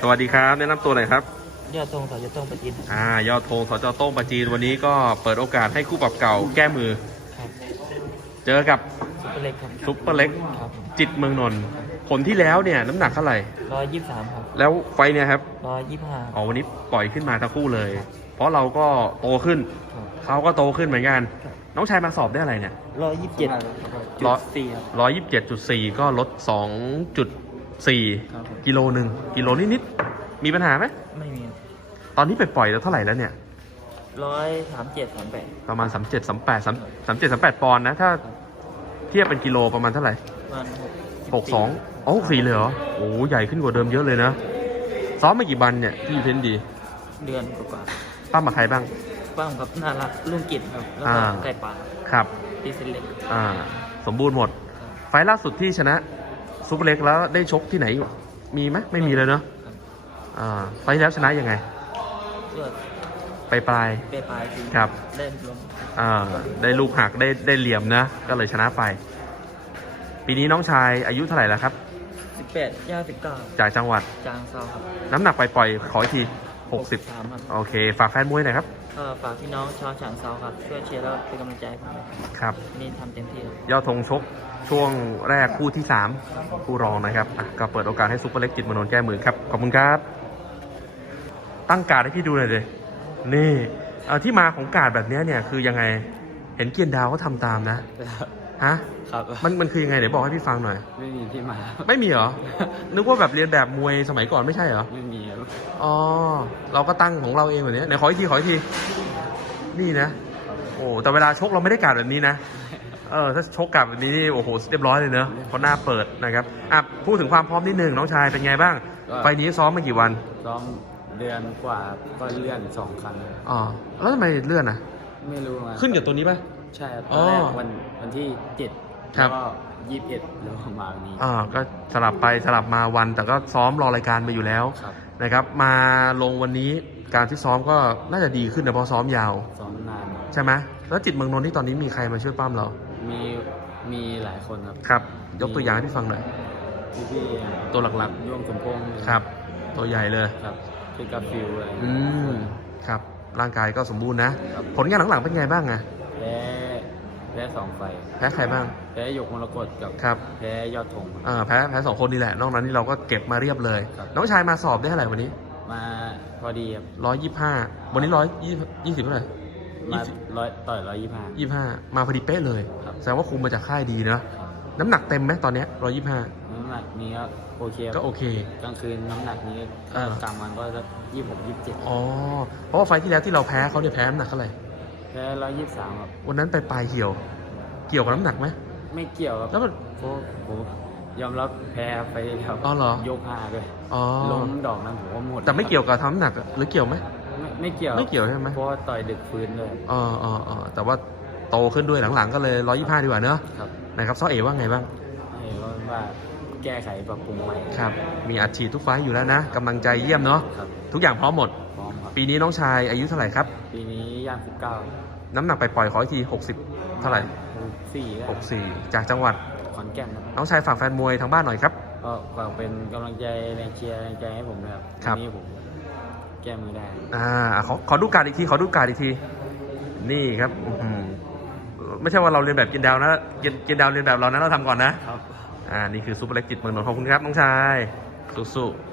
สวัสดีครับ แนะนำตัวหน่อยครับ ยอดตรงต่อยอดตรงประจินอ่ายอดธงสจโต้งปาจีนวันนี้ก็เปิดโอกาสให้คู่ปรับเก่าแก้มือ ครับเจอกับซุปเปอร์เล็กครับซุปเปอร์เล็ก ครับจิตรเมืองนนท์ผลที่แล้วเนี่ยน้ำหนักเท่าไหร่ ร้อยยี่สิบสามครับแล้วไฟท์เนี่ยครับร้อยยี่สิบห้าอ๋อวันนี้ปล่อยขึ้นมาทั้งคู่เลย เพราะเราก็โตขึ้น ครับ เขาก็โตขึ้นเหมือนกันน้องชายมาสอบได้อะไรเนี่ย ร้อยยี่สิบเจ็ดร้อยสี่ครับ ร้อยยี่สิบเจ็ดจุดสี่ก็ลดสองจุด สี่ครับผมกิโลหนึ่งกิโลนิดๆมีปัญหาไหมไม่มีตอนนี้ไปปล่อยแล้วเท่าไหร่แล้วเนี่ย ร้อยสามเจ็ดสามแปดประมาณ3 7 3 8 3 3 7 3 8ปอนด์นะ ถ้าเทียบเป็นกิโลประมาณเท่าไหร่มันหกหกสองอ๋อหกสี่เลยเหรอโอ้โหใหญ่ขึ้นกว่าเดิมเยอะเลยนะซ้อมมากี่วันเนี่ยที่เพนดีเดือนกว่าปั้มมาใครบ้าง ๆป้ามครับน่ารักลุงกิจครับ แล้วก็อ่า ไก่ป่าครับ ตีเซนเล็ก อ่า สมบูรณ์หมด ไฟล์ล่าสุดที่ชนะ ซูเปอร์เล็กแล้วได้ชกที่ไหน มีไหมไม่มีเลยเนาะครับอ่าไฟล์ที่แล้วชนะยังไงก็ไปปลายเปปลายคือครับเล่นลงอ่าได้ลูกหักได้ได้เหลี่ยมนะ ก็เลยชนะไป ปีนี้น้องชายอายุเท่าไหร่แล้วครับสิบแปดย่างสิบเก้าจากจังหวัดจางเซาครับ น้ำหนักไปปล่อยขออีกที หกสิบสามครับโอเค ฝากแฟนมวยหน่อยครับ ก็ฝากพี่น้องชาวฉางเซาครับ ช่วยเชียร์แล้วเป็นกำลังใจให้ผมด้วยครับ นี่ทำเต็มที่ครับ ยอดธงชกช่วงแรกคู่ที่ 3 คู่รองนะครับอะก็เปิดโอกาสให้ซุปเปอร์เล็กจิตมโนนแก้มือครับ ขอบคุณครับ ตั้งการดให้พี่ดูหน่อยเลย นี่เอ่อที่มาของการดแบบเนี้ยเนี่ยคือยังไง เห็นเกียนดาวเขาทำตามนะ ฮะครับมันมันคือยังไงเดี๋ยวบอกให้พี่ฟังหน่อย ไม่มีที่มา ไม่มีเหรอ นึกว่าแบบเรียนแบบมวยสมัยก่อนไม่ใช่เหรอ ไม่มีครับอ๋อ เราก็ตั้งของเราเองแบบนี้ไหนขออีกทีขออีกที นี่นะ โอ้แต่เวลาชกเราไม่ได้การดแบบนี้นะ เออถ้าชกกับแบบนี้นี่โอ้โหเรียบร้อยเลยเนอะเพราะหน้าเปิดนะครับ อะพูดถึงความพร้อมนิดนึงน้องชายเป็นไงบ้างก็ไฟล์นี้ซ้อมมากี่วัน ซ้อมเดือนกว่าก็เลื่อนสองครั้งอ๋อแล้วทำไมเลื่อนอะ ไม่รู้มาขึ้นกับตัวนี้ป่ะ ใช่ครับอ๋ตออนแรกวันวันที่เจ็ดครัแล้บ วก็ยี่สิบเอ็ดแล้วก็มาวันนี้อ่าก็สลับไปสลับมาวัน แต่ก็ซ้อมรอรายการมาอยู่แล้วครับนะครับ มาลงวันนี้การที่ซ้อมก็น่าจะดีขึ้นนะเพราะซ้อมยาว ซ้อมนานใช่ไหมแล้วจิตเมืองนนท์ที่ตอนนี้มีใครมาช่วยปั้มเรามีมีหลายคนครับครับ ยกตัวอย่างให้พี่ฟังหน่อย พี่พี่ตัวหลักร่วมสมพงษ์ๆครับ ตัวใหญ่เลย ครับพี่กาฟิวอะไรอืมครับ ร่างกายก็สมบูรณ์นะ ครับผลงานหลังๆเป็นไงบ้างอะแพ้แพ้สองไฟแพ้ใครบ้าง แพ้หยกมรกตกับครับ แพ้ยอดธงครับ อ่าแพ้แพ้สองคนนี่แหละ นอกนั้นนี่เราก็เก็บมาเรียบเลย ครับ น้องชายมาสอบได้เท่าไหร่วันนี้มาพอดีครับร้อยยี่ห้าวันนี้ร้อยยี่ยี่สิบเท่าไหร่ มาร้อยต่อยร้อยยี่ห้า ยี่ห้ามาพอดีเป๊ะเลย ครับ แสดงว่าคุมมาจากค่ายดีนะครับน้ำหนักเต็มไหมตอนเนี้ร้อยยี่ห้าน้ำหนักนี้ก็โอเคครับก็โอเค กลางคืนน้ำหนักนี้อ่า กลางวันก็จะยี่หกยี่สิบเจ็ดอ๋อเพราะว่าไฟล์ที่แล้วที่เราแพ้เขาเนี่ยแพ้น้ำหนักเท่าไหร่ แพ้ร้อยยี่สิบสามครับ วันนั้นไปปลายเหี่ยว เกี่ยวกับน้ำหนักไหม ไม่เกี่ยวครับแล้วมันเพราะผมยอมรับแพ้ไปแล้วอ๋อเหรอ ยกห้าด้วยอ๋อ ล้มดอกนั้นผมก็หมดแต่ไม่เกี่ยวกับทำน้ำหนักหรือเกี่ยวไหม ไม่ไม่เกี่ยวไม่เกี่ยวใช่ไหม เพราะว่าต่อยดึกฟื้นเลยอ๋ออ๋ออ๋อแต่ว่าโตขึ้นด้วยหลังๆ ก็เลยร้อยยี่ห้าดีกว่าเนอะครับนะครับซ้อเอว่าไงบ้างให้ว่าว่าแก้ไขปรับปรุงใหม่ครับ มีอัดฉีดทุกไฟล์อยู่แล้วนะกำลังใจเยี่ยมเนาะ ครับทุกอย่างพร้อมหมด พร้อมครับ ปีนี้น้องชายอายุเท่าไหร่ครับ ปีนี้ ย่างสิบเก้าน้ำหนักไปปล่อยขออีกทีหกสิบเท่าไหร่ สี่หกสี่จากจังหวัด ขอนแก่นครับน้องชายฝากแฟนมวยทางบ้านหน่อยครับ ก็ฝากเป็นกำลังใจแรงเชียร์แรงใจให้ผมนะครับครับ วันนี้ผมแก้มือได้ อ่าขอขอดูการดอีกที ขอดูการดอีกที นี่ครับอื้อหือไม่ใช่ว่าเราเรียนแบบกินดาวนะกินกินดาวเรียนแบบเรานะเราทำก่อนนะ ครับ อ่า นี่คือซูเปอร์เล็กจิตเมืองนนท์ขอบคุณครับน้องชายสู้ๆ